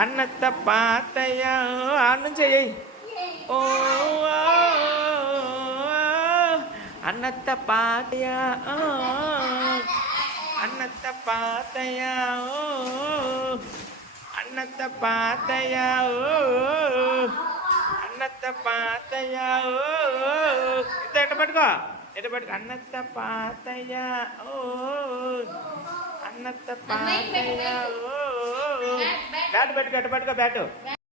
అన్నత్త పాతయ్య నుంచి ఓ అన్నత్త పాతయ్య అన్నత్త పాతయ్య అన్నత్త పాతయ్య అన్నత్త పాతయ్య ఇంత ఎట్ట పట్టుకో అన్నత్త పాతయ్య అన్నత్త పాతయ్య బ్యాట్ పెట్టుకో ఎట్ట పట్టుకో బ్యాటు